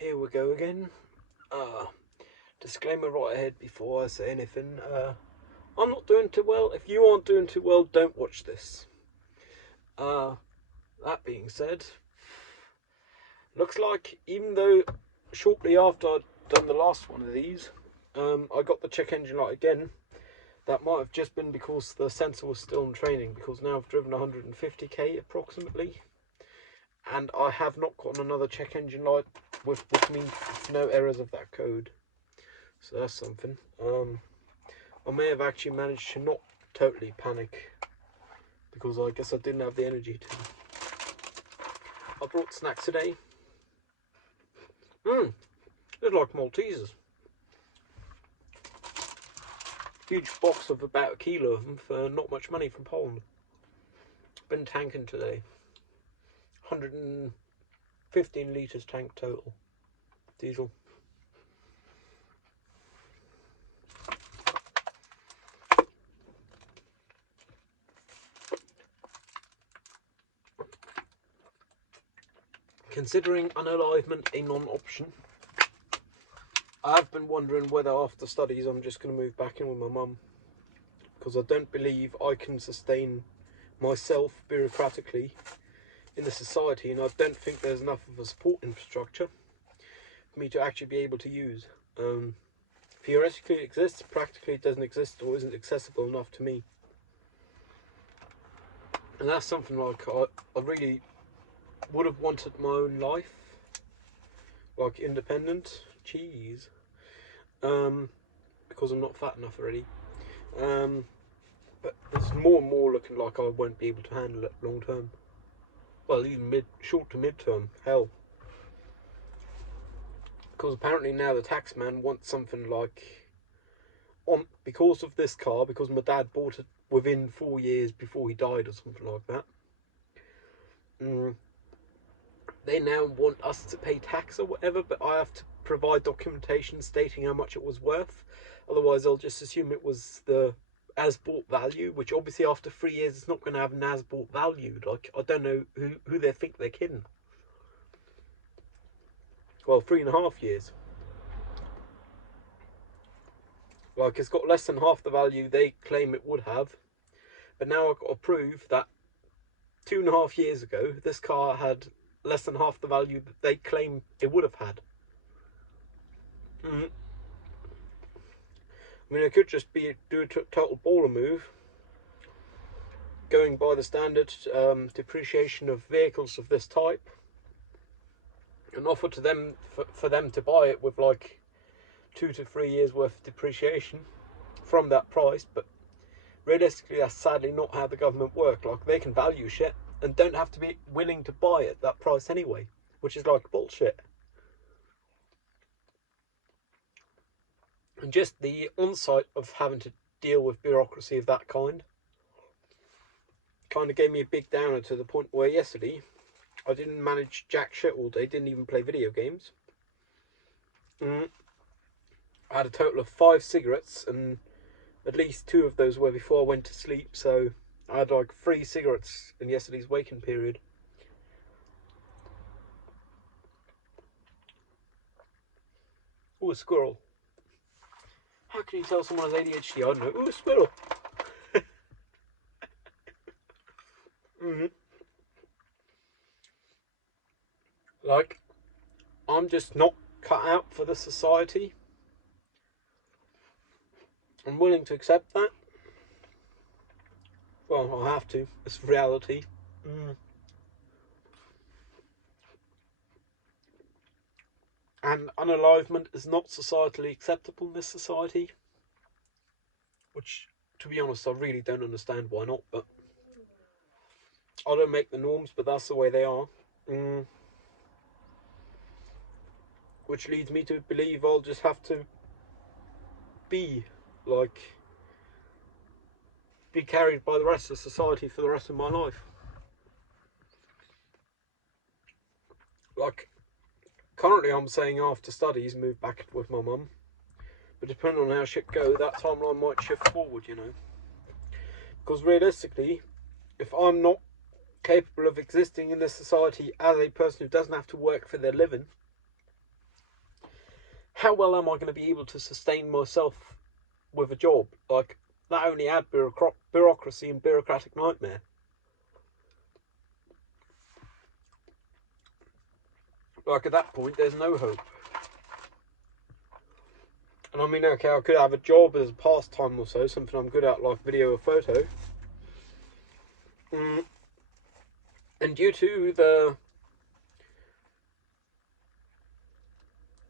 Here we go again. Disclaimer right ahead before I say anything. I'm not doing too well. If you aren't doing too well, don't watch this. That being said, looks like even though shortly after I'd done the last one of these, I got the check engine light again. That might have just been because the sensor was still in training, because now I've driven 150k approximately, and I have not gotten another check engine light, which means no errors of that code. So that's something. I may have actually managed to not totally panic, because I guess I didn't have the energy to. I brought snacks today. They're like Maltesers. Huge box of about 1 kilo of them for not much money from Poland. Been tanking today. 115 litres tank total. Diesel. Considering unalivement a non-option, I've been wondering whether after studies I'm just going to move back in with my mum, because I don't believe I can sustain myself bureaucratically in the society, and I don't think there's enough of a support infrastructure for me to actually be able to use. Theoretically it exists, practically it doesn't exist or isn't accessible enough to me. And that's something like I really would have wanted my own life, like independent. Cheese. Because I'm not fat enough already. But it's more and more looking like I won't be able to handle it long term. Well, even short to mid term. Hell. Because apparently now the tax man wants something like, because of this car, because my dad bought it within 4 years before he died or something like that. They now want us to pay tax or whatever, but I have to provide documentation stating how much it was worth. Otherwise they'll just assume it was the as bought value, which obviously after 3 years it's not going to have an as bought value. Like, I don't know who they think they're kidding. Well, 3.5 years. Like, it's got less than half the value they claim it would have, but now I've got to prove that 2.5 years ago this car had less than half the value that they claim it would have had. I mean, I could just do a total baller move, going by the standard depreciation of vehicles of this type, and offer to them for them to buy it with like 2 to 3 years worth of depreciation from that price. But realistically, that's sadly not how the government work. Like, they can value shit and don't have to be willing to buy at that price anyway, which is like bullshit. And just the onsight of having to deal with bureaucracy of that kind of gave me a big downer, to the point where yesterday I didn't manage jack shit all day, didn't even play video games. I had a total of 5 cigarettes, and at least 2 of those were before I went to sleep, so I had like 3 cigarettes in yesterday's waking period. Ooh, a squirrel. How can you tell someone has ADHD? I don't know. Ooh, a squirrel. Like, I'm just not cut out for the society. I'm willing to accept that. Well, I'll have to. It's reality. And unalivement is not societally acceptable in this society. Which, to be honest, I really don't understand why not. But I don't make the norms, but that's the way they are. Which leads me to believe I'll just have to be carried by the rest of society for the rest of my life. Like, currently I'm saying after studies move back with my mum, but depending on how shit go, that timeline might shift forward, you know. Because realistically, if I'm not capable of existing in this society as a person who doesn't have to work for their living, how well am I going to be able to sustain myself with a job? Like, that only add bureaucracy and bureaucratic nightmare. Like, at that point, there's no hope. And I mean, okay, I could have a job as a pastime or so, something I'm good at, like video or photo. And due to the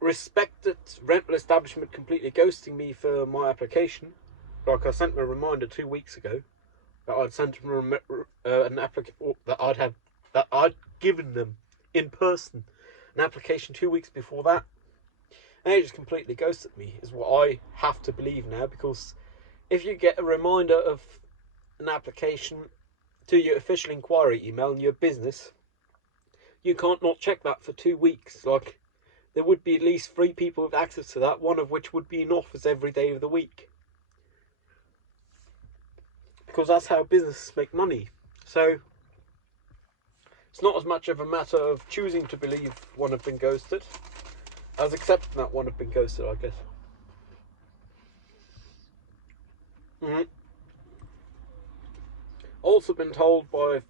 respected rental establishment completely ghosting me for my application, like I sent them a reminder 2 weeks ago that I'd sent them an application that I'd given them in person an application 2 weeks before that, and they just completely ghosted me, is what I have to believe now. Because if you get a reminder of an application to your official inquiry email in your business, you can't not check that for 2 weeks. Like, there would be at least 3 people with access to that, one of which would be in office every day of the week. Because that's how businesses make money. So it's not as much of a matter of choosing to believe one have been ghosted as accepting that one have been ghosted, I guess. Also been told by a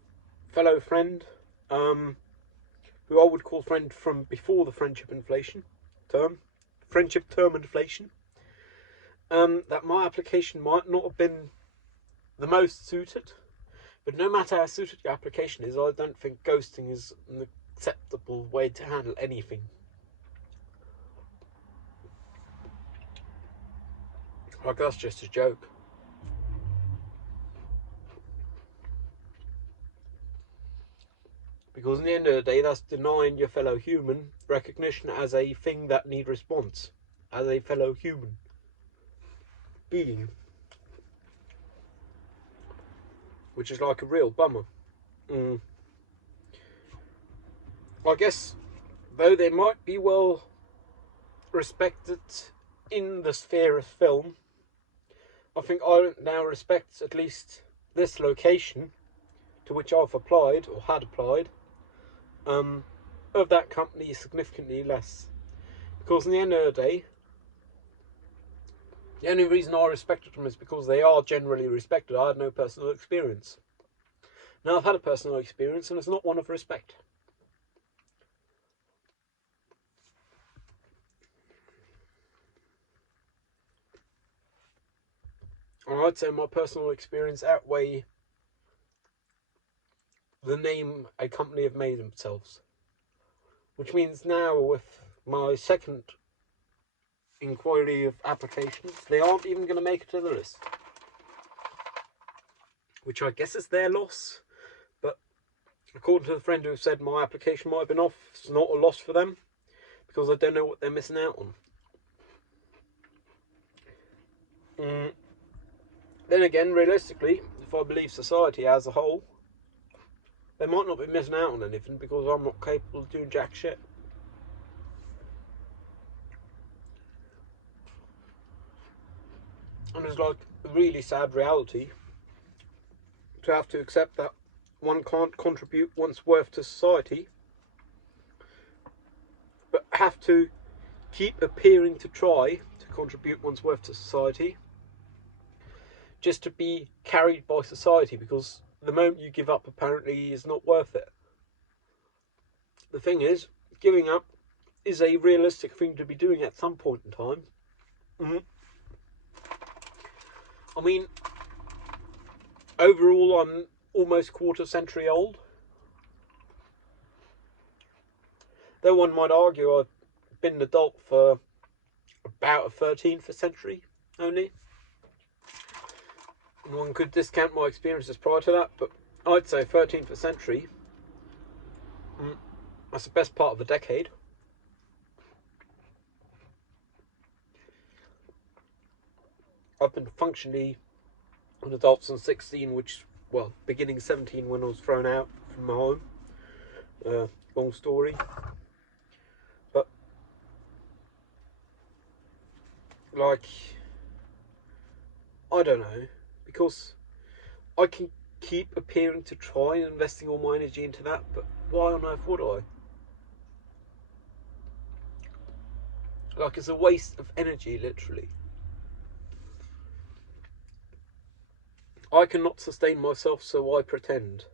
fellow friend, who I would call friend from before the friendship inflation term inflation, that my application might not have been the most suited. But no matter how suited your application is, I don't think ghosting is an acceptable way to handle anything. Like, that's just a joke. Because in the end of the day, that's denying your fellow human recognition as a thing that need response, as a fellow human being. Which is like a real bummer. I guess, though they might be well respected in the sphere of film, I think I now respect at least this location to which I've applied, or had applied, of that company significantly less. Because in the end of the day, the only reason I respected them is because they are generally respected. I had no personal experience. Now I've had a personal experience, and it's not one of respect. And I'd say my personal experience outweigh the name a company have made themselves. Which means now, with my second inquiry of applications, they aren't even going to make it to the list. Which I guess is their loss. But according to the friend who said my application might have been off, it's not a loss for them, because I don't know what they're missing out on. Then again, realistically, if I believe society as a whole, they might not be missing out on anything, because I'm not capable of doing jack shit. And it's like a really sad reality to have to accept that one can't contribute one's worth to society, but have to keep appearing to try to contribute one's worth to society just to be carried by society, because the moment you give up apparently is not worth it. The thing is, giving up is a realistic thing to be doing at some point in time. I mean, overall I'm almost quarter century old. Though one might argue I've been an adult for about a 13th century only. And one could discount my experiences prior to that, but I'd say 13th century, that's the best part of a decade. I've been functionally an adult since 16, which, well, beginning 17 when I was thrown out from my home. Long story. But, like, I don't know, because I can keep appearing to try and investing all my energy into that, but why on earth would I? Like, it's a waste of energy, literally. I cannot sustain myself, so I pretend.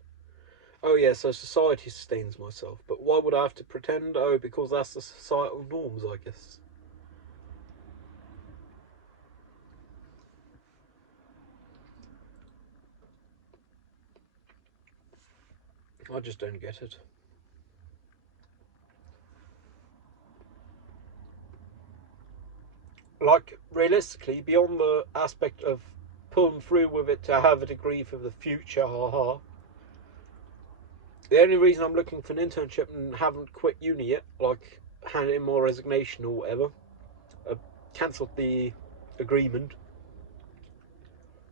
Oh yeah, so society sustains myself. But why would I have to pretend? Oh, because that's the societal norms, I guess. I just don't get it. Like, realistically, beyond the aspect of pulling through with it to have a degree for the future, haha. The only reason I'm looking for an internship and haven't quit uni yet, like handed in my resignation or whatever, cancelled the agreement,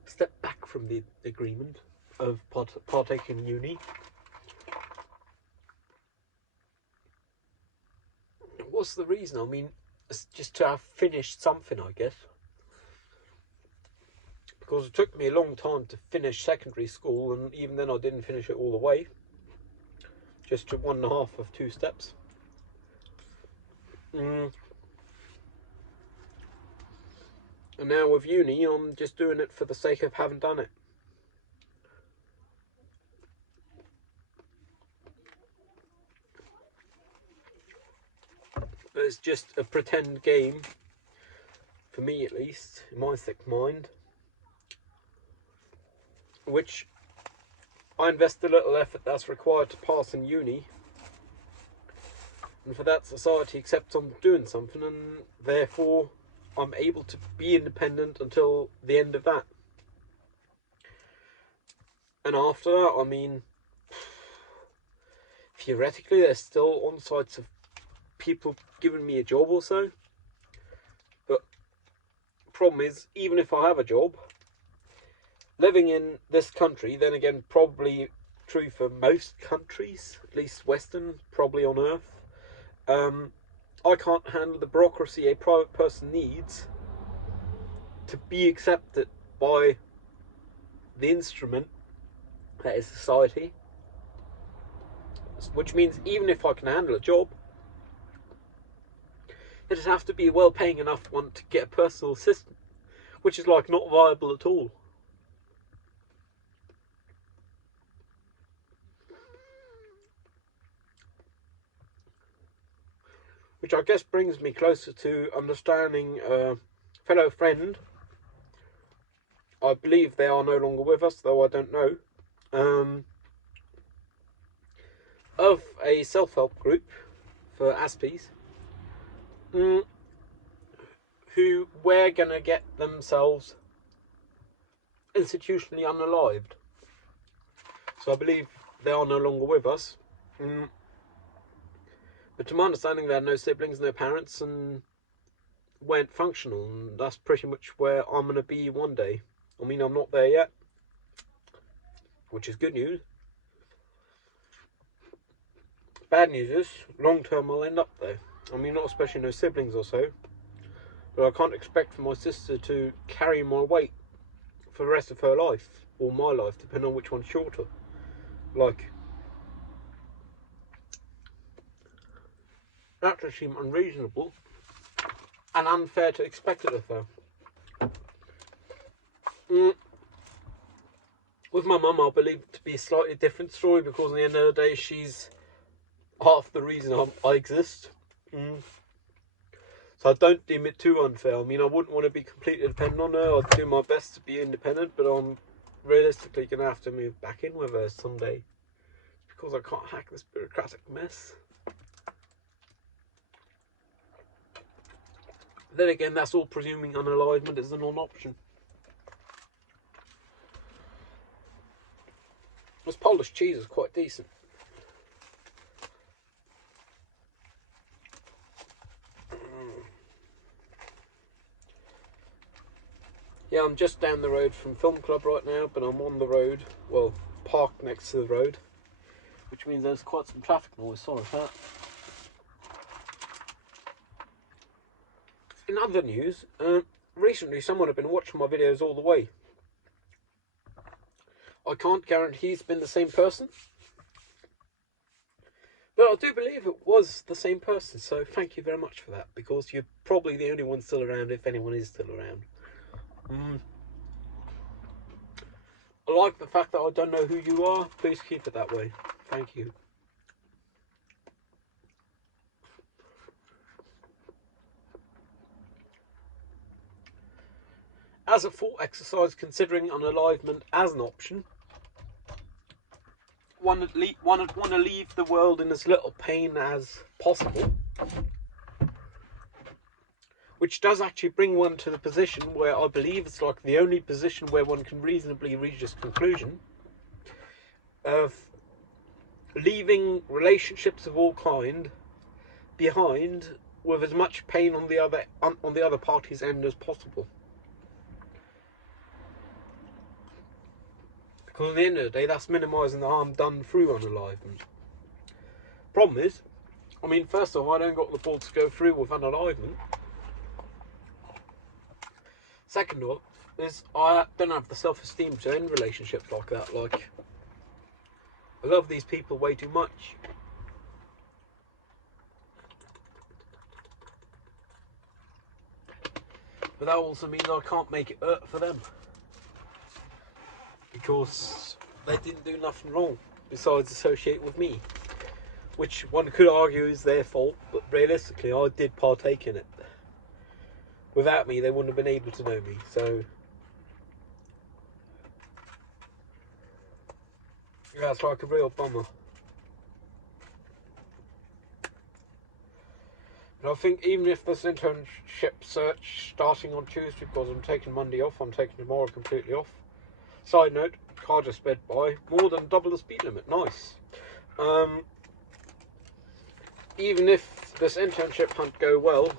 stepped back from the agreement of partaking in uni. What's the reason? I mean, it's just to have finished something, I guess. Because it took me a long time to finish secondary school, and even then I didn't finish it all the way. Just to 1.5 of 2 steps. And now with uni, I'm just doing it for the sake of having done it. It's just a pretend game, for me at least, in my thick mind, which I invest the little effort that's required to pass in uni, and for that society accepts I'm doing something, and therefore I'm able to be independent until the end of that. And after that, I mean, theoretically there's still on sites of people giving me a job or so, but the problem is, even if I have a job, living in this country, then again probably true for most countries, at least Western, probably on Earth, I can't handle the bureaucracy a private person needs to be accepted by the instrument that is society, which means even if I can handle a job, it'd have to be a well-paying enough one to get a personal assistant, which is like not viable at all. Which I guess brings me closer to understanding a fellow friend. I believe they are no longer with us, though I don't know. Of a self-help group for Aspies, who were going to get themselves institutionally unalived. So I believe they are no longer with us. But to my understanding, they had no siblings, no parents, and weren't functional. And that's pretty much where I'm going to be one day. I mean, I'm not there yet, which is good news. Bad news is, long term I'll end up there. I mean, not especially no siblings or so, but I can't expect for my sister to carry my weight for the rest of her life, or my life, depending on which one's shorter. Like, that just seems unreasonable and unfair to expect it of her. With my mum, I believe it to be a slightly different story, because at the end of the day, she's half the reason I exist. So I don't deem it too unfair. I mean, I wouldn't want to be completely dependent on her. I'd do my best to be independent, but I'm realistically going to have to move back in with her someday, because I can't hack this bureaucratic mess. Then again, that's all presuming unalivement is a non-option. This Polish cheese is quite decent. Yeah, I'm just down the road from Film Club right now, but I'm on the road, well, parked next to the road, which means there's quite some traffic noise. Sorry for that. In other news, recently someone had been watching my videos all the way. I can't guarantee it's been the same person, but But I do believe it was the same person, so thank you very much for that, because you're probably the only one still around, if anyone is still around. I like the fact that I don't know who you are. Please keep it that way. Thank you. As a thought exercise, considering unalivement as an option, one would want to leave the world in as little pain as possible, which does actually bring one to the position where I believe it's like the only position where one can reasonably reach this conclusion of leaving relationships of all kind behind with as much pain on the other party's end as possible. Because at the end of the day, that's minimising the harm done through unalivement. Problem is, I mean, first off, I don't got the balls to go through with unalivement. Second off, is I don't have the self-esteem to end relationships like that. Like, I love these people way too much. But that also means I can't make it hurt for them. Because they didn't do nothing wrong besides associate with me. Which one could argue is their fault, but realistically I did partake in it. Without me, they wouldn't have been able to know me, so... yeah, it's like a real bummer. But I think even if this internship search starting on Tuesday, because I'm taking Monday off, I'm taking tomorrow completely off. Side note, car just sped by, more than double the speed limit, nice. Even if this internship hunt go well,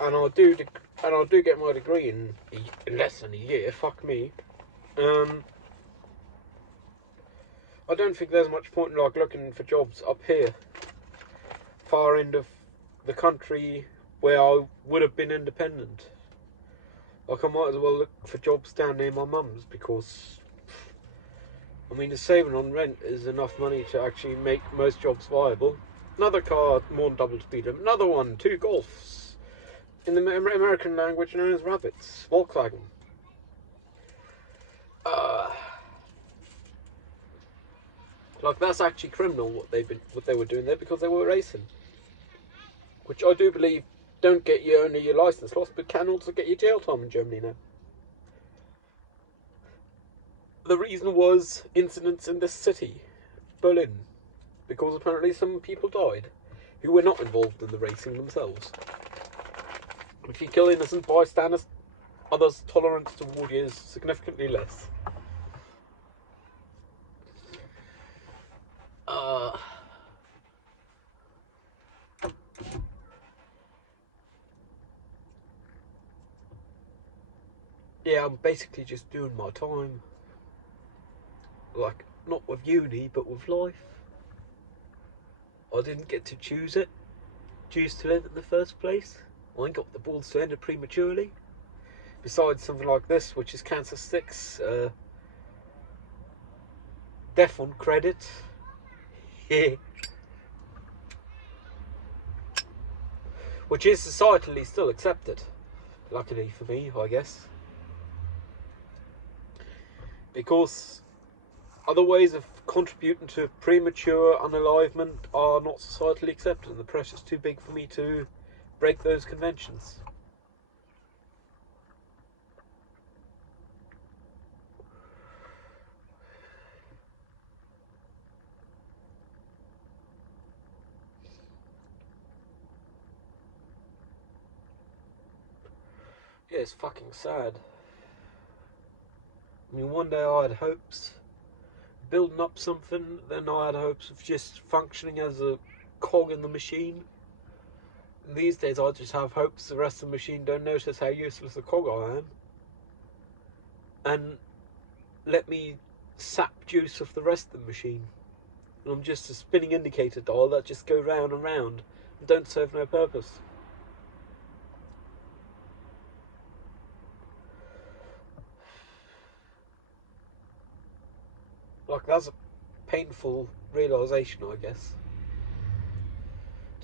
and I do get my degree in less than a year, fuck me. I don't think there's much point in like looking for jobs up here, far end of the country where I would have been independent. Like, I might as well look for jobs down near my mum's, because I mean the saving on rent is enough money to actually make most jobs viable. Another car, more than double speed limit. Another one, 2 Golfs. In the American language known as rabbits. Volkswagen. Like, that's actually criminal what they were doing there, because they were racing. Which I do believe don't get you only your license lost, but can also get you jail time in Germany now. The reason was incidents in this city, Berlin, because apparently some people died who were not involved in the racing themselves. If you kill innocent bystanders, others' tolerance toward you is significantly less. Yeah, I'm basically just doing my time. Like, not with uni, but with life. I didn't get to choose to live in the first place. I ain't got the balls to end it prematurely. Besides something like this, which is Cancer 6, death on credit. Which is societally still accepted. Luckily for me, I guess. Because other ways of contributing to premature unalivement are not societally accepted, and the pressure's too big for me to break those conventions. Yeah, it's fucking sad. I mean, one day I had hopes building up something, then I had hopes of just functioning as a cog in the machine. And these days I just have hopes the rest of the machine don't notice how useless a cog I am, and let me sap juice off the rest of the machine. And I'm just a spinning indicator dial that just go round and round and don't serve no purpose. Like, that's a painful realisation, I guess.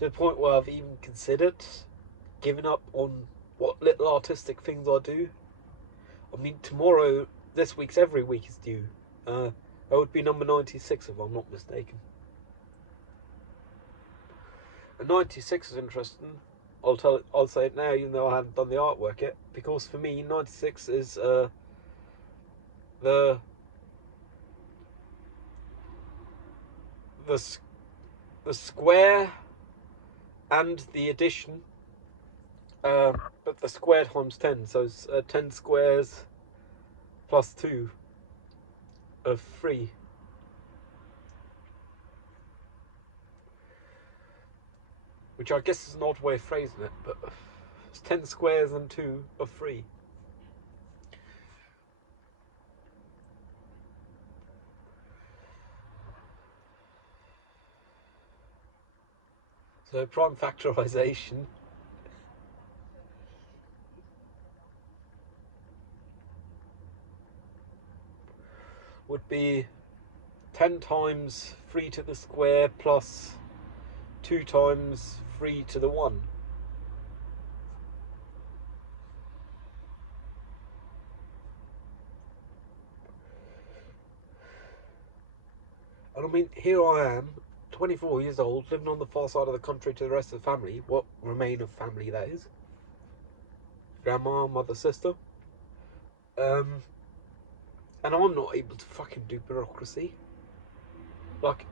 To the point where I've even considered giving up on what little artistic things I do. I mean, tomorrow, this week's every week is due. That would be number 96 if I'm not mistaken. And 96 is interesting. I'll say it now, even though I haven't done the artwork yet, because for me, 96 is the square and the addition, but the square times 10, so it's 10 squares plus 2 of 3. Which I guess is an odd way of phrasing it, but it's 10 squares and 2 of 3. So prime factorization would be 10 times 3 to the square plus 2 times 3 to the 1. And I mean, here I am, 24 years old, living on the far side of the country to the rest of the family. What remain of family, that is. Grandma, mother, sister. And I'm not able to fucking do bureaucracy. Like,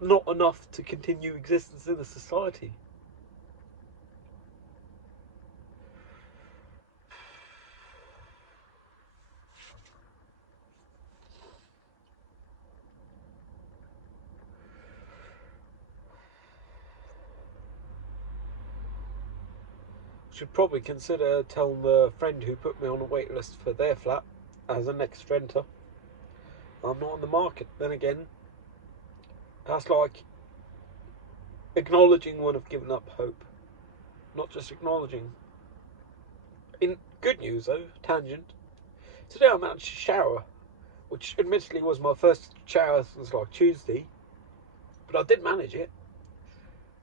not enough to continue existence in the society. Should probably consider telling the friend who put me on a wait list for their flat as a next renter. I'm not on the market. Then again, that's like acknowledging one have given up hope. Not just acknowledging. In good news though, tangent. Today I managed to shower, which admittedly was my first shower since like Tuesday, but I did manage it.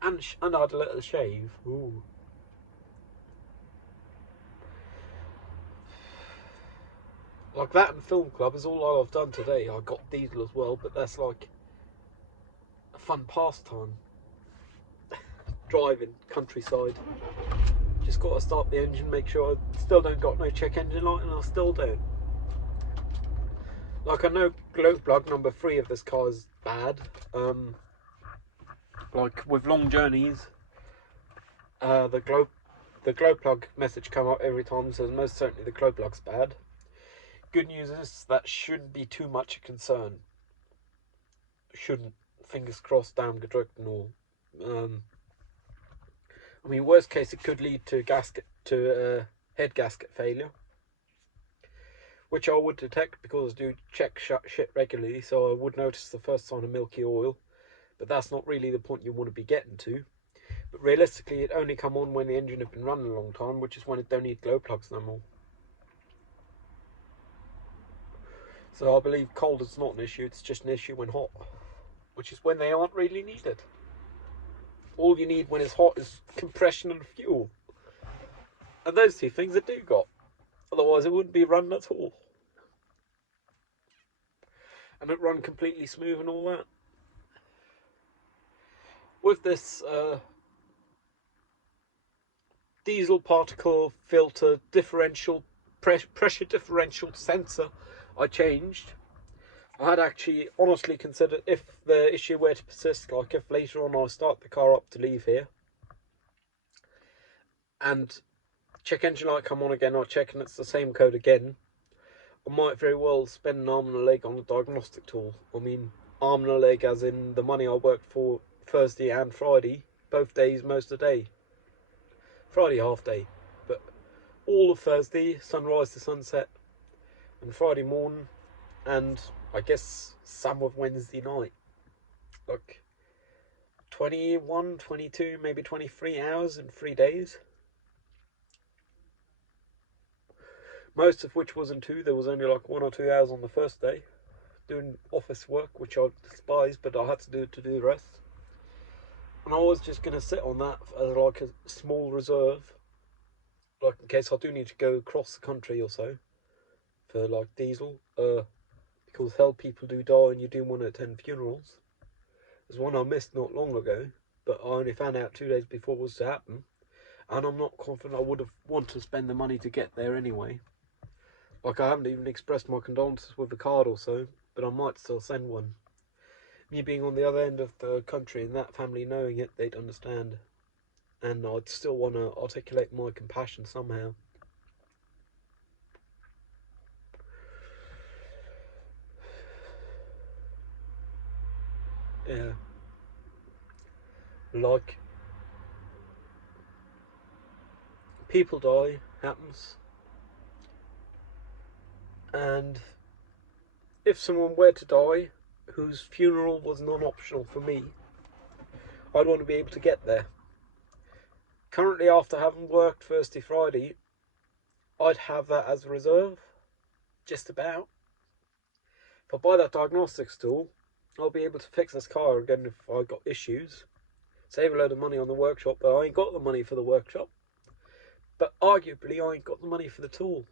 And I had a little shave. Ooh. Like that and film club is all I've done today. I got diesel as well, but that's like a fun pastime. Driving countryside. Just got to start the engine, make sure I still don't got no check engine light, and I still don't. Like, I know glow plug number 3 of this car is bad. Like with long journeys, the glow plug message come up every time, so most certainly the glow plug's bad. Good news is that shouldn't be too much a concern. Shouldn't, fingers crossed, damn gedrückt and all. I mean, worst case, it could lead to head gasket failure, which I would detect because I do check shit regularly, so I would notice the first sign of milky oil. But that's not really the point you want to be getting to. But realistically, it only come on when the engine has been running a long time, which is when it don't need glow plugs no more. So I believe cold is not an issue, it's just an issue when hot, which is when they aren't really needed. All you need when it's hot is compression and fuel. And those two things it do got. Otherwise it wouldn't be running at all. And it run completely smooth and all that. With this diesel particle filter differential, pressure differential sensor I changed, I had actually honestly considered, if the issue were to persist, like if later on I start the car up to leave here and check engine light come on again, I check and it's the same code again, I might very well spend an arm and a leg on a diagnostic tool. I mean, arm and a leg as in the money I worked for Thursday and Friday, both days, most of the day. Friday half day, but all of Thursday, sunrise to sunset, and Friday morning, and I guess some of Wednesday night. Like 21, 22, maybe 23 hours in 3 days. Most of which wasn't 2, there was only like 1 or 2 hours on the first day, doing office work, which I despise, but I had to do it to do the rest. And I was just going to sit on that as like a small reserve, like in case I do need to go across the country or so for like diesel. Because hell, people do die and you do want to attend funerals. There's one I missed not long ago, but I only found out 2 days before it was to happen. And I'm not confident I would have wanted to spend the money to get there anyway. Like, I haven't even expressed my condolences with a card or so, but I might still send one. Me being on the other end of the country and that family knowing it, they'd understand. And I'd still want to articulate my compassion somehow. Yeah. Like, people die, happens. And if someone were to die, whose funeral was non-optional for me, I'd want to be able to get there. Currently, after having worked Thursday, Friday, I'd have that as a reserve, just about. If I buy that diagnostics tool, I'll be able to fix this car again if I got issues. Save a load of money on the workshop, but I ain't got the money for the workshop. But arguably, I ain't got the money for the tool.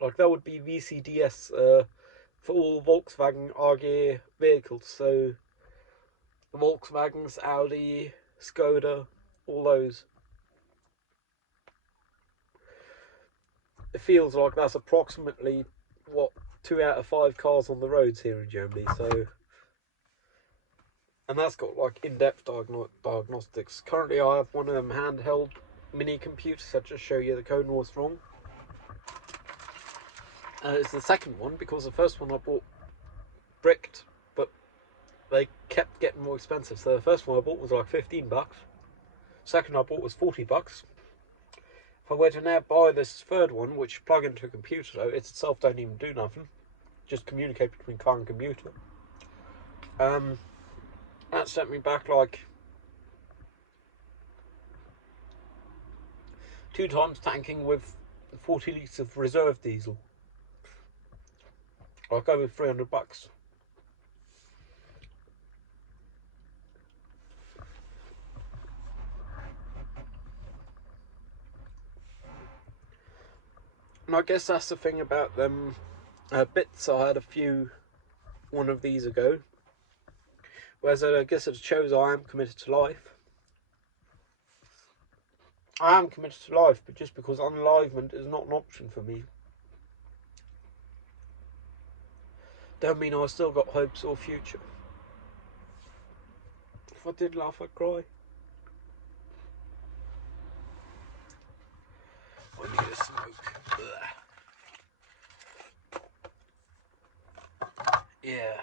Like, that would be VCDS for all Volkswagen AG vehicles. So, the Volkswagens, Audi, Skoda, all those. It feels like that's approximately, what, 2 out of 5 cars on the roads here in Germany. So, and that's got like in-depth diagnostics. Currently, I have one of them handheld mini computers that just show you the code and what's wrong. It's the second one because the first one I bought bricked, but they kept getting more expensive. So the first one I bought was like $15. Second I bought was $40. If I were to now buy this third one, which plug into a computer, though, it itself don't even do nothing, just communicate between car and computer. That sent me back like 2 times tanking with 40 litres of reserve diesel. I'll go with $300. And I guess that's the thing about them bits. I had a few one of these ago. Whereas I guess it shows I am committed to life. I am committed to life, but just because unalivement is not an option for me, don't mean I still got hopes or future. If I did laugh, I'd cry. I need a smoke. Yeah.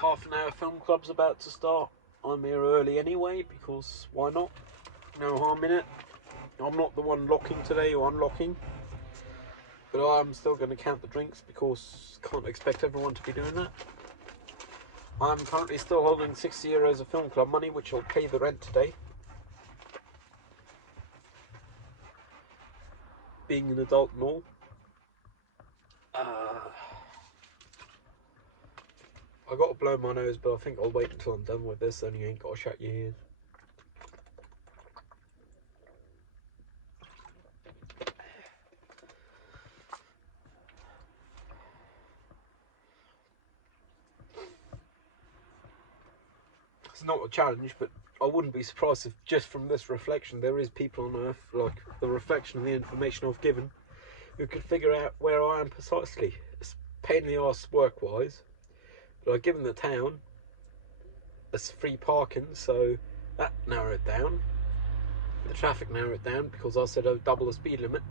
Half an hour film club's about to start. I'm here early anyway, because why not? No harm in it. I'm not the one locking today or unlocking, but I'm still going to count the drinks because can't expect everyone to be doing that. I'm currently still holding €60 of film club money, which will pay the rent today. Being an adult and all. I got to blow my nose, but I think I'll wait until I'm done with this, then you ain't got to shut your ears. It's not a challenge, but I wouldn't be surprised if just from this reflection there is people on Earth, like the reflection of the information I've given, who could figure out where I am precisely. It's a pain in the arse work-wise, but I've given the town as free parking, so that narrowed it down. The traffic narrowed it down because I said I'd double the speed limit,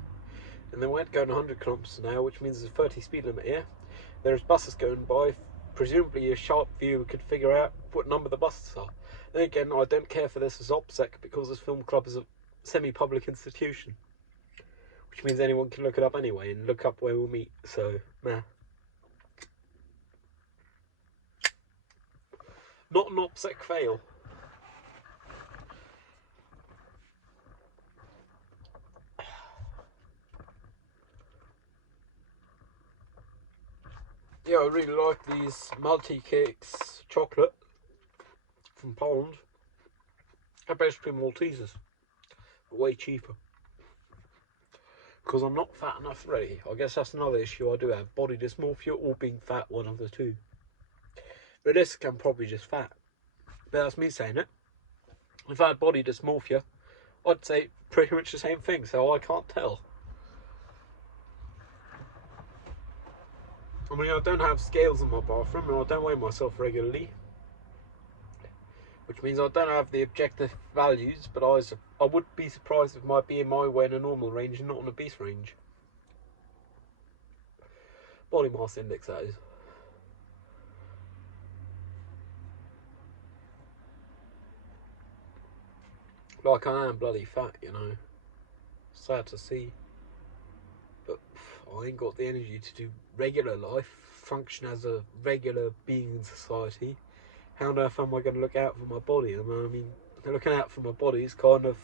and they weren't going 100 kilometers an hour, which means there's a 30 speed limit here. There's buses going by. Presumably a sharp viewer could figure out what number the buses are. Then again, I don't care for this as OPSEC because this film club is a semi-public institution, which means anyone can look it up anyway and look up where we'll meet. So, nah. Not an OPSEC fail. Yeah, I really like these multi-cakes chocolate from Poland. They're basically Maltesers, but way cheaper. Because I'm not fat enough already. I guess that's another issue I do have. Body dysmorphia or being fat, one of the two. Realistically, I'm probably just fat. But that's me saying it. If I had body dysmorphia, I'd say pretty much the same thing, so I can't tell. I mean, I don't have scales in my bathroom and I don't weigh myself regularly. Which means I don't have the objective values, but I would be surprised if my BMI were in a normal range and not an obese range. Body mass index, that is. Like, I am bloody fat, you know. Sad to see. But I ain't got the energy to do regular life, function as a regular being in society. How on earth am I going to look out for my body? I mean, looking out for my body is kind of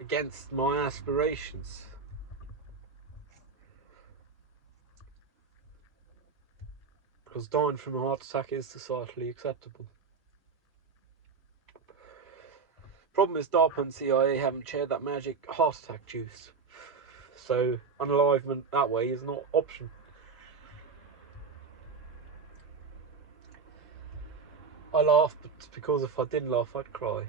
against my aspirations. Because dying from a heart attack is societally acceptable. Problem is, DARPA and CIA haven't shared that magic heart attack juice. So, unalivement that way is not an option. I laugh, but it's because if I didn't laugh, I'd cry.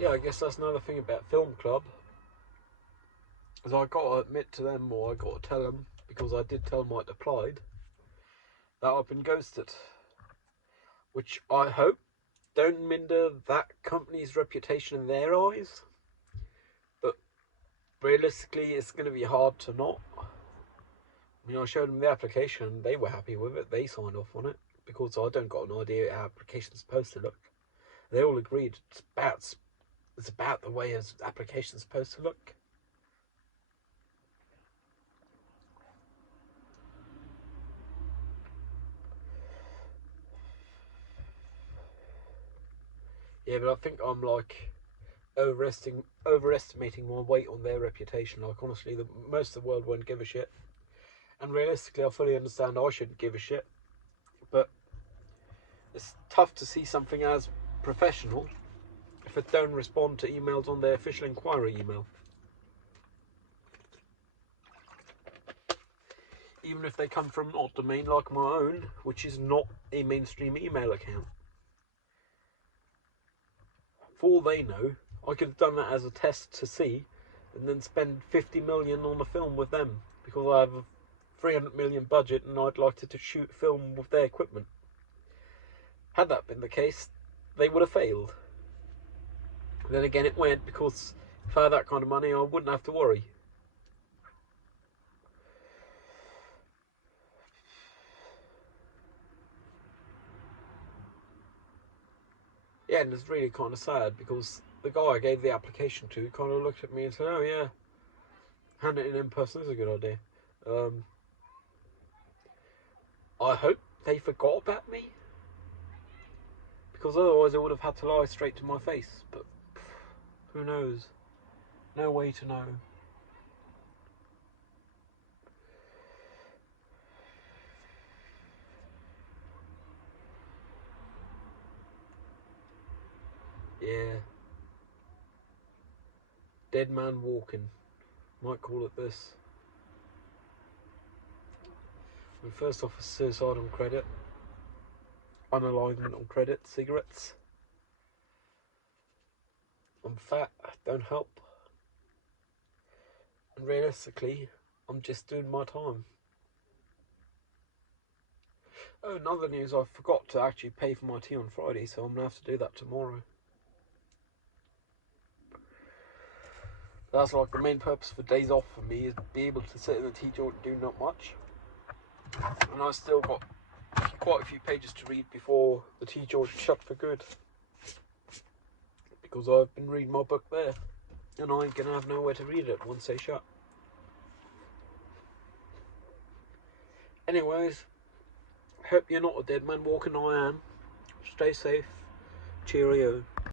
Yeah, I guess that's another thing about Film Club. Is I got to admit to them, or I got to tell them, because I did tell them I'd applied, that I've been ghosted. Which I hope don't minder that company's reputation in their eyes. But realistically, it's going to be hard to not. I mean, I showed them the application, they were happy with it, they signed off on it, because I don't got an idea how application's supposed to look. They all agreed it's about the way an application's supposed to look. Yeah, but I think I'm like overestimating my weight on their reputation. Like, honestly, most of the world won't give a shit. And realistically, I fully understand I shouldn't give a shit. But it's tough to see something as professional if it don't respond to emails on their official inquiry email. Even if they come from not a domain like my own, which is not a mainstream email account. For all they know, I could have done that as a test to see, and then spend 50 million on a film with them, because I have a 300 million budget and I'd like to shoot film with their equipment. Had that been the case, they would have failed. Then again, it went, because if I had that kind of money, I wouldn't have to worry. Yeah, and it's really kind of sad, because the guy I gave the application to kind of looked at me and said, oh yeah, hand it in person is a good idea. I hope they forgot about me, because otherwise I would have had to lie straight to my face. But who knows? No way to know. Yeah. Dead man walking. Might call it this. And first off, a suicide on credit. Unalignment on credit. Cigarettes. I'm fat. Don't help. And realistically, I'm just doing my time. Oh, another news, I forgot to actually pay for my tea on Friday, so I'm going to have to do that tomorrow. That's like the main purpose for days off for me, is be able to sit in the tea joint and do not much. And I still got quite a few pages to read before the tea joint shut for good. Because I've been reading my book there, and I ain't going to have nowhere to read it once they shut. Anyways, hope you're not a dead man walking. I am. Stay safe. Cheerio.